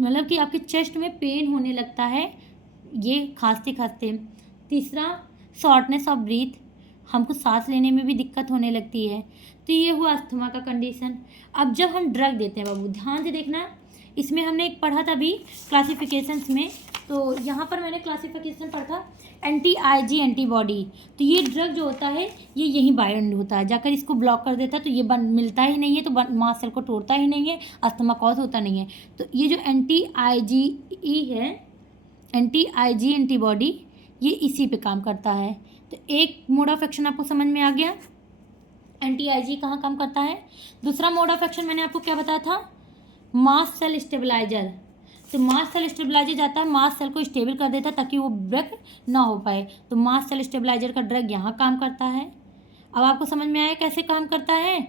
मतलब कि आपके चेस्ट में पेन होने लगता है ये खांसते खांसते। तीसरा, शॉर्टनेस ऑफ ब्रीथ, हमको सांस लेने में भी दिक्कत होने लगती है। तो ये हुआ अस्थमा का कंडीशन। अब जब हम ड्रग देते हैं बाबू, ध्यान से देखना, इसमें हमने एक पढ़ा था अभी क्लासिफिकेशंस में, तो यहाँ पर मैंने क्लासिफिकेशन पढ़ा था एंटी आईजी एंटीबॉडी। तो ये ड्रग जो होता है ये यहीं बाइंड होता है, जाकर इसको ब्लॉक कर देता है, तो ये मिलता ही नहीं है, तो मास्ट सेल को तोड़ता ही नहीं है, अस्थमा कॉज होता नहीं है। तो ये जो एंटी आईजी है, एंटी आईजी एंटीबॉडी, ये इसी पे काम करता है। तो एक मोड ऑफ एक्शन आपको समझ में आ गया, एंटी आईजी कहाँ काम करता है। दूसरा मोड ऑफ एक्शन मैंने आपको क्या बताया था, मास्ट सेल स्टेबलाइजर। तो मास्ट सेल स्टेबलाइजर जाता है, मास्ट सेल को स्टेबल कर देता है ताकि वो ब्रेक ना हो पाए। तो मास्ट सेल स्टेबलाइजर का ड्रग यहाँ काम करता है। अब आपको समझ में आया कैसे काम करता है,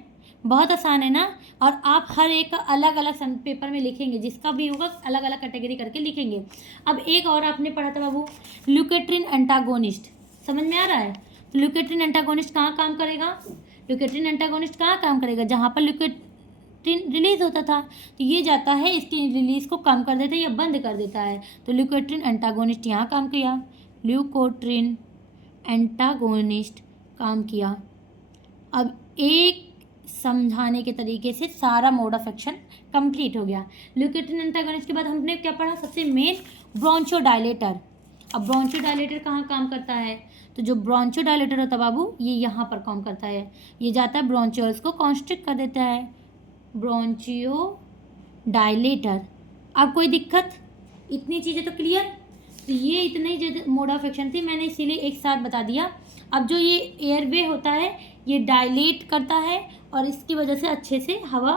बहुत आसान है ना। और आप हर एक का अलग अलग पेपर में लिखेंगे, जिसका भी होगा अलग अलग कैटेगरी करके लिखेंगे। अब एक और आपने पढ़ा था बाबू, ल्यूकेट्रिन एंटागोनिस्ट, समझ में आ रहा है। तो ल्यूकेट्रिन एंटागोनिस्ट कहाँ काम करेगा, ल्यूकेट्रिन एंटागोनिस्ट कहाँ काम करेगा, जहाँ पर ल्यूकेट्रिन रिलीज होता था, तो ये जाता है इसकी रिलीज को कम कर देता है या बंद कर देता है। तो ल्यूकेट्रिन एंटागोनिस्ट यहाँ काम किया, ल्यूकोट्रिन एंटागोनिस्ट काम किया। अब एक समझाने के तरीके से सारा मोड ऑफ एक्शन कंप्लीट हो गया। ल्यूकेट्रिन एंटागोनिस्ट के बाद हमने क्या पढ़ा, सबसे मेन ब्रोंचोडायलेटर। अब ब्रोंचोडायलेटर कहाँ काम करता है, तो जो ब्रोंचोडायलेटर होता है बाबू, ये यहाँ पर काम करता है, ये जाता है ब्रोंचियोल्स को कॉन्स्ट्रिक्ट कर देता है, ब्रोंचियो डायलेटर। अब कोई दिक्कत, इतनी चीज़ें तो क्लियर। तो ये इतने ही मोड ऑफ एक्शन थी, मैंने इसीलिए एक साथ बता दिया। अब जो ये एयरवे होता है ये डायलेट करता है और इसकी वजह से अच्छे से हवा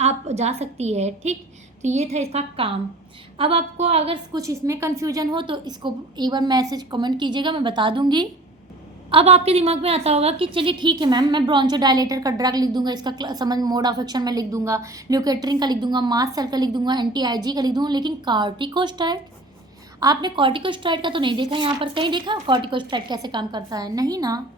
आप जा सकती है। ठीक, तो ये था इसका काम। अब आपको अगर कुछ इसमें कन्फ्यूजन हो तो इसको एक बार मैसेज कमेंट कीजिएगा, मैं बता दूंगी। अब आपके दिमाग में आता होगा कि चलिए ठीक है मैम, मैं ब्रोंचोडायलेटर का ड्रग लिख दूंगा, इसका समझ मोड ऑफ एक्शन में लिख दूंगा, ल्यूकेट्रिन का लिख दूंगा, मास्ट सेल का लिख दूंगा, एंटी आईजी का लिख दूंगा, लेकिन कार्टिकोस्टेरॉइड, आपने कॉर्टिकोस्टेरॉइड का तो नहीं देखा यहाँ पर, कहीं देखा कॉर्टिकोस्टेरॉइड कैसे काम करता है? नहीं ना।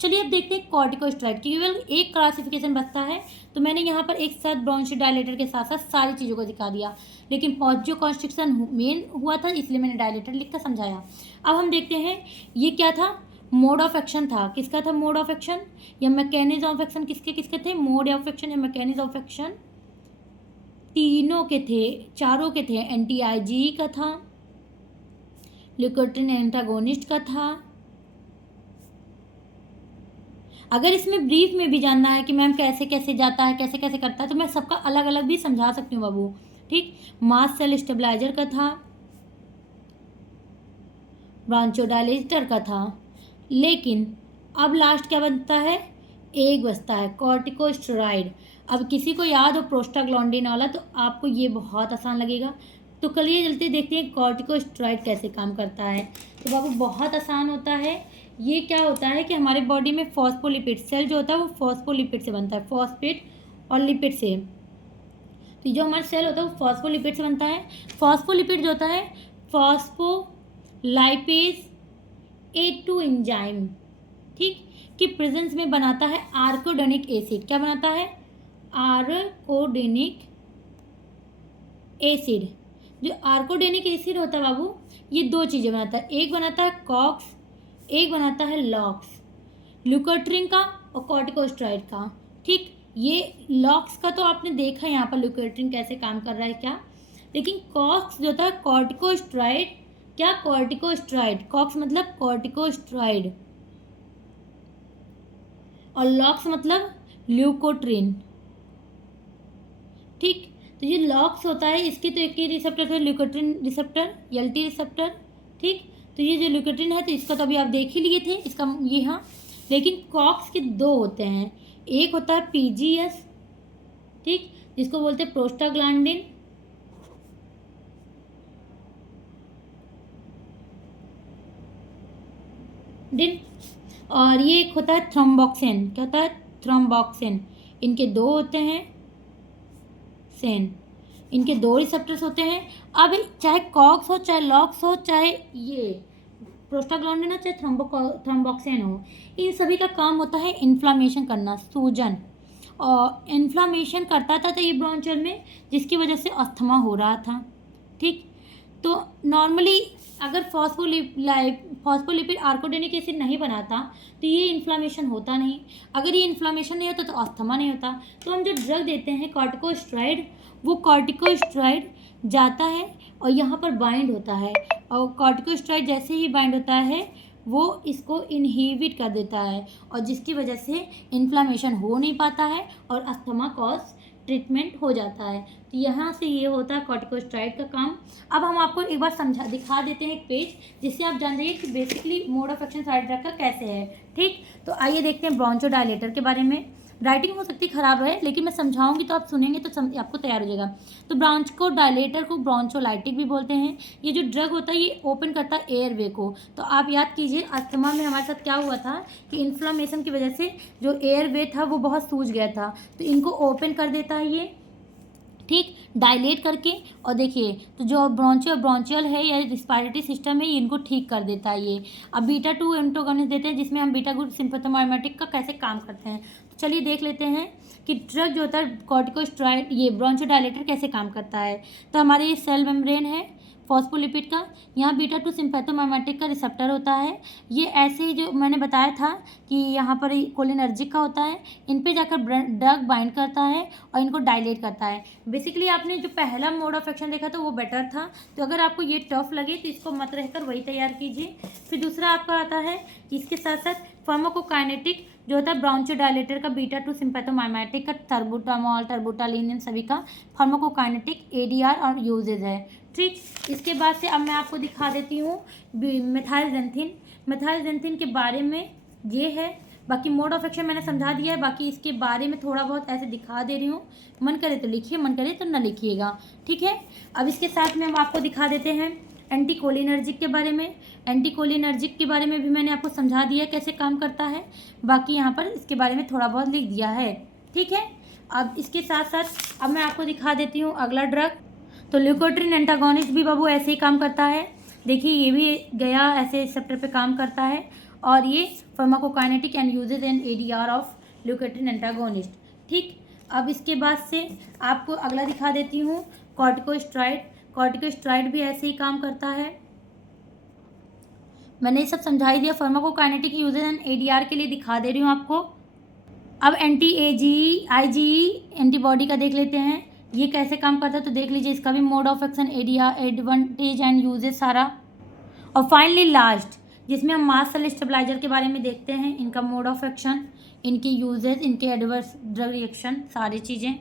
चलिए अब देखते हैं कॉर्टिकोस्टेरॉइड की केवल एक क्लासिफिकेशन बचता है। तो मैंने यहाँ पर एक साथ ब्रोंचोडायलेटर के साथ साथ सारी चीज़ों को दिखा दिया, लेकिन पॉजिटिव कॉन्स्ट्रिक्शन मेन हुआ था इसलिए मैंने डायलेटर लिख कर समझाया। अब हम देखते हैं ये क्या था, मोड ऑफ एक्शन था। किसका था मोड ऑफ एक्शन या मैकेनिज्म ऑफ एक्शन? किसके किसके थे? मोड ऑफ एक्शन या मैकेनिज्म ऑफ एक्शन तीनों के थे, चारों के थे। एंटी आईजी का था, ल्यूकोट्रिन एंटागोनिस्ट का था। अगर इसमें ब्रीफ में भी जानना है कि मैम कैसे कैसे जाता है, कैसे कैसे करता है, तो मैं सबका अलग अलग भी समझा सकती हूँ बाबू। ठीक, मास सेल स्टेबलाइजर का था, ब्रोंचोडायलेटर का था, लेकिन अब लास्ट क्या बनता है? एक बचता है कॉर्टिकोस्टेरॉइड। अब किसी को याद हो प्रोस्टाग्लैंडिन वाला तो आपको ये बहुत आसान लगेगा। तो चलिए जल्दी देखते हैं कॉर्टिकोस्टेरॉइड कैसे काम करता है। तो बाबू बहुत आसान होता है। ये क्या होता है कि हमारे बॉडी में फॉस्फोलिपिड सेल जो होता है वो फॉस्फोलिपिड से बनता है, फॉस्फेट और लिपिड से। तो जो हमारा सेल होता है वो फॉस्फोलिपिड से बनता है। फॉस्फोलिपिड जो होता है फॉस्फोलाइपेज A2 एंजाइम, ठीक, की प्रेजेंस में बनाता है आर्कोडेनिक एसिड। क्या बनाता है? आर्कोडेनिक एसिड। जो आर्कोडेनिक एसिड होता है बाबू, ये दो चीज़ें बनाता है, एक बनाता है कॉक्स, एक बनाता है लॉक्स, ल्यूकोट्रिन का और कॉर्टिकोस्टेरॉइड का। ठीक, ये लॉक्स का तो आपने देखा यहाँ पर ल्यूकोट्रिन कैसे काम कर रहा है क्या, लेकिन कॉक्स जो होता है कॉर्टिकोस्टेरॉइड, क्या कॉर्टिकोस्टेरॉइड, कॉक्स मतलब कॉर्टिकोस्टेरॉइड और लॉक्स मतलब ल्यूकोट्रिन। ठीक, तो ये लॉक्स होता है, इसके तो एक ही रिसेप्टर है ल्यूकोट्रिन रिसेप्टर, LT रिसेप्टर। ठीक, तो ये जो ल्यूकोट्रिन है तो इसका तो अभी आप देख ही लिए थे इसका ये, हाँ, लेकिन कॉक्स के दो होते हैं, एक होता है PGS, ठीक, जिसको बोलते हैं प्रोस्टाग्लैंडिन, और ये एक होता है थ्रोम्बोक्सिन। क्या होता है? थ्रोम्बोक्सिन। इनके दो होते हैं सेन, इनके दो रिसेप्टर्स होते हैं। अब चाहे कॉक्स हो, चाहे लॉक्स हो, चाहे ये प्रोस्टाग्लैंडिन हो, चाहे थ्रोम्बोक्सिन हो, इन सभी का काम होता है इन्फ्लामेशन करना, सूजन। और इन्फ्लामेशन करता था तो ये ब्रोंचियल में, जिसकी वजह से अस्थमा हो रहा था। ठीक, तो नॉर्मली अगर फॉस्फोलिपिड आर्कोडेनिक एसिड नहीं बनाता तो ये इन्फ्लामेशन होता नहीं। अगर ये इन्फ्लामेशन नहीं होता तो अस्थमा नहीं होता। तो हम जो ड्रग देते हैं कॉर्टिकोस्टेरॉइड, वो कॉर्टिकोस्टेरॉइड जाता है और यहाँ पर बाइंड होता है, और कॉर्टिकोस्टेरॉइड जैसे ही बाइंड होता है वो इसको इनहिबिट कर देता है, और जिसकी वजह से इन्फ्लामेशन हो नहीं पाता है और अस्थमा कॉज ट्रीटमेंट हो जाता है। तो यहाँ से ये होता है कॉर्टिकोस्टेरॉइड का काम। अब हम आपको एक बार दिखा देते हैं एक पेज, जिससे आप जान जाइए कि बेसिकली मोड ऑफ एक्शन सारे ड्रग का कैसे है। ठीक, तो आइए देखते हैं ब्रोंचोडायलेटर के बारे में। राइटिंग हो सकती खराब है, लेकिन मैं समझाऊंगी तो आप सुनेंगे तो आपको तैयार हो जाएगा। तो ब्रोंचोडायलेटर को ब्रोंचोलाइटिक भी बोलते हैं। ये जो ड्रग होता है ये ओपन करता है एयरवे को। तो आप याद कीजिए अस्थमा में हमारे साथ क्या हुआ था कि इन्फ्लामेशन की वजह से जो एयरवे था वो बहुत सूज गया था, तो इनको ओपन कर देता है ये, ठीक, डायलेट करके। और देखिए तो जो ब्रोंचियल है या रिस्पायरेटरी सिस्टम है ये इनको ठीक कर देता है ये। अब बीटा-2 एंटागोनिस्ट देते हैं, जिसमें हम बीटा ग्रुप सिम्पैथोमाइमेटिक का कैसे काम करते हैं। तो चलिए देख लेते हैं कि ड्रग जो होता है कॉर्टिकोस्टेरॉइड, ये ब्रोंचोडायलेटर कैसे काम करता है। तो हमारे ये सेल मेम्ब्रेन है फॉस्फोलिपिड का, यहाँ बीटा-2 सिम्पैथोमाइमेटिक का रिसेप्टर होता है। ये ऐसे ही जो मैंने बताया था कि यहाँ पर कोलिनर्जिक का होता है, इन पे जाकर ड्रग बाइंड करता है और इनको डायलेट करता है। बेसिकली आपने जो पहला मोड ऑफ एक्शन देखा था वो बेटर था, तो अगर आपको ये टफ लगे तो इसको मत रहकर वही तैयार कीजिए। फिर दूसरा आपका आता है कि इसके साथ साथ फार्माकोकाइनेटिक जो होता है ब्रोंचोडायलेटर का बीटा-2 सिम्पैथोमाइमेटिक का टर्बुटामॉल, टर्बुटालिन, इन सभी का फार्माकोकाइनेटिक ADR और यूजेज है। ठीक, इसके बाद से अब मैं आपको दिखा देती हूँ मेथाइलजेंथिन। मेथाइलजेंथिन के बारे में ये है, बाकी मोड ऑफ एक्शन मैंने समझा दिया है, बाकी इसके बारे में थोड़ा बहुत ऐसे दिखा दे रही हूँ, मन करे तो लिखिए, मन करे तो न लिखिएगा। ठीक है, अब इसके साथ में हम आपको दिखा देते हैं एंटीकोलिनर्जिक के बारे में। एंटीकोलिनर्जिक के बारे में भी मैंने आपको समझा दिया कैसे काम करता है, बाकी यहाँ पर इसके बारे में थोड़ा बहुत लिख दिया है। ठीक है, अब इसके साथ साथ अब मैं आपको दिखा देती हूँ अगला ड्रग। तो ल्यूकोट्रिन एंटागोनिस्ट भी बाबू ऐसे ही काम करता है। देखिए ये भी गया ऐसे रिसेप्टर पे काम करता है, और ये pharmacokinetic and uses and ADR of leukotriene antagonist. ठीक, अब इसके बाद से आपको अगला दिखा देती हूँ, कॉर्टिकोस्टेरॉइड। कॉर्टिकोस्टेरॉइड भी ऐसे ही काम करता है। मैंने ये सब समझा ही दिया, फार्माकोकाइनेटिक यूजेज एंड एडीआर के लिए दिखा दे रही हूँ आपको। अब एंटी आईजीई एंटीबॉडी का देख लेते हैं, ये कैसे काम करता है तो देख लीजिए, इसका भी mode of action, area, advantage and uses सारा। और फाइनली लास्ट, जिसमें हम मास्ट सेल स्टेबलाइजर के बारे में देखते हैं, इनका मोड ऑफ एक्शन, इनके यूजेस, इनके एडवर्स ड्रग रिएक्शन, सारी चीज़ें।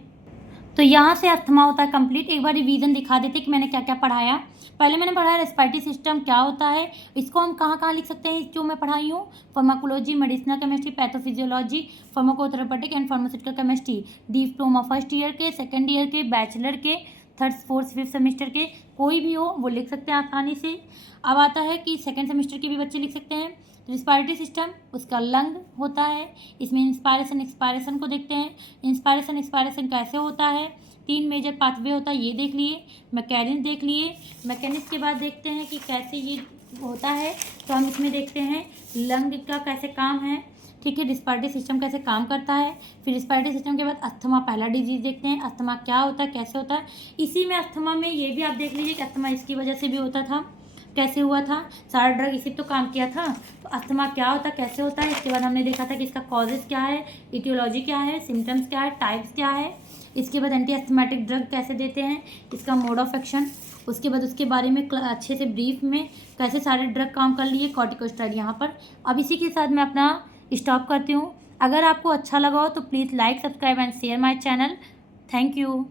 तो यहाँ से अस्थमा होता है कंप्लीट। एक बार रिवीजन दिखा देते कि मैंने क्या क्या पढ़ाया। पहले मैंने पढ़ाया रेस्पिरेटरी सिस्टम क्या होता है, इसको हम कहाँ कहाँ लिख सकते हैं जो मैं पढ़ाई हूँ, pharmacology, medicinal chemistry, pathophysiology, pharmacotherapeutic and pharmaceutical chemistry, diploma first year के, सेकेंड ईयर के, बैचलर के, थर्ड फोर्थ फिफ्थ सेमेस्टर के, कोई भी हो वो लिख सकते हैं आसानी से। अब आता है कि सेकेंड सेमेस्टर के भी बच्चे लिख सकते हैं। रिस्पायरेटरी सिस्टम, उसका लंग होता है, इसमें इंस्पायरेशन एक्सपायरेशन को देखते हैं। इंस्पायरेशन एक्सपायरेशन कैसे होता है, 3 मेजर पाथवे होता है, ये देख लिए। मैकेनिज्म देख लिए। मैकेनिज्म के बाद देखते हैं कि कैसे ये होता है, तो हम इसमें देखते हैं लंग का कैसे काम है। ठीक है, रिस्पायरेटरी सिस्टम कैसे काम करता है। फिर रिस्पायरेटरी सिस्टम के बाद अस्थमा, पहला डिजीज देखते हैं, अस्थमा क्या होता है, कैसे होता है। इसी में अस्थमा में ये भी आप देख लीजिए कि अस्थमा इसकी वजह से भी होता था, कैसे हुआ था, सारा ड्रग इसी तो काम किया था। तो अस्थमा क्या होता है, कैसे होता है, इसके बाद हमने देखा था कि इसका कॉजेज क्या है, इटियोलॉजी क्या है, सिम्टम्स क्या है, टाइप्स क्या है। इसके बाद एंटी अस्थमेटिक ड्रग कैसे देते हैं, इसका मोड ऑफ एक्शन। उसके बाद उसके बारे में अच्छे से ब्रीफ में कैसे सारे ड्रग काम कर लिए, कॉर्टिकोस्टेरॉइड यहाँ पर। अब इसी के साथ मैं अपना स्टॉप करती हूँ। अगर आपको अच्छा लगा हो तो please like, subscribe and share my channel. Thank you.